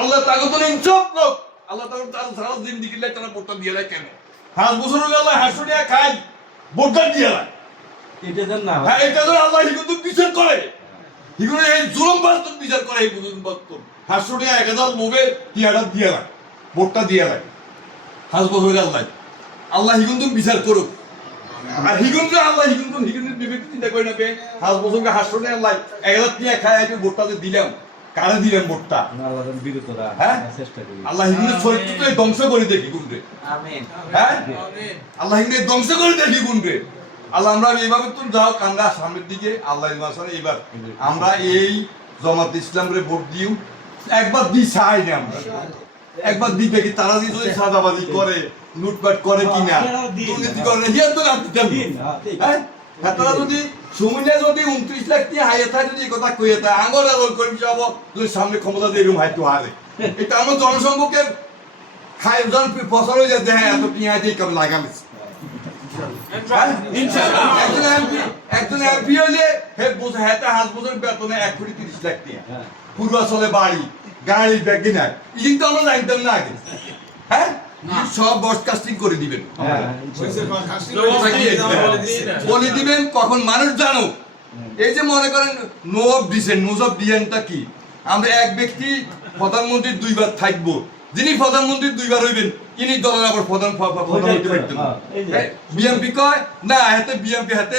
আল্লাহ তাগত ইনসাফ লোক আল্লাহ তাআলা সারা জিন্দেগি লাই তারা ভোটটা দিয়ে দেয় কেন 5 বছর হলো আল্লাহ হাসুনিয়া খাই ভোটটা দিয়ে দেয় এটা জান না হ্যাঁ এটা তো আল্লাহ কিন্তু বিচার করে এগুলো এই জুলুম বাস্তব বিচার করে এই জুলুম বাস্তব হাসুনিয়া 1000 লোভে টিয়াটা দিয়ে দেয় ভোটটা দিয়ে দেয় 5 বছর হলো আল্লাহ কিন্তু বিচার করুক আর হিগুনকে আল্লাহ হিগুনের বিবেক চিন্তা করে নেবে 5 বছরকে হাসুনিয়া আল্লাহ 1000 টিয়া খায় আগে ভোটটা দিলাম কারে দিলেন ভোটটা আল্লাহর বিরতরা হ্যাঁ চেষ্টা করি আল্লাহ হিগুনের চরিত্র ধ্বংস করে দেখি গুণরে আমিন হ্যাঁ আল্লাহ হিগুনের ধ্বংস করে দেখি গুণরে আল্লাহ আমরা এইভাবে তো যাও আমরা সামনের দিকে আল্লাহ মাসানে এবার আমরা এই জামাত ইসলামের ভোট দিও একবার দি চাই না আমরা একবার দি দেখি তারা যদি সাদাবাজি করে লুটপাট করে কিনা দুর্নীতি করে হিয়া তো না দিতাম হ্যাঁ তারা যদি সুমিনা যদি 29 লাখ দিয়ে হাইয়া থাকে যদি কথা কইয়া থাকে আঙর আগর করে যাব যদি সামনে ক্ষমতা দিয়ে এরকম হাইতো হারে এটা আমার জনসংখ্যকের খাই জন ফসল হয়ে যাচ্ছে হ্যাঁ এত পিঁয়া দিয়ে কেমন লাগামিস একজন এমপি হইলে হাতে 5 বছর বেতনে 1.30 লাখ টাকা পূর্বাচলে বাড়ি গাড়ি ব্যাগ কিনা কিন্তু আমরা জানতাম না আগে হ্যাঁ সব ব্রডকাস্টিং করে দিবেন বলে দিবেন কখন মানুষ জানো এই যে মনে করেন no of descent nose of ডিসেন্টটা কি আমরা এক ব্যক্তি প্রধানমন্ত্রী 2 বার থাকবো যিনি প্রধানমন্ত্রী 2 বার হইবেন ইনি দলের আবার প্রধান হইতে পারতেন বিএমপি কয় না হাতে বিএমপি হাতে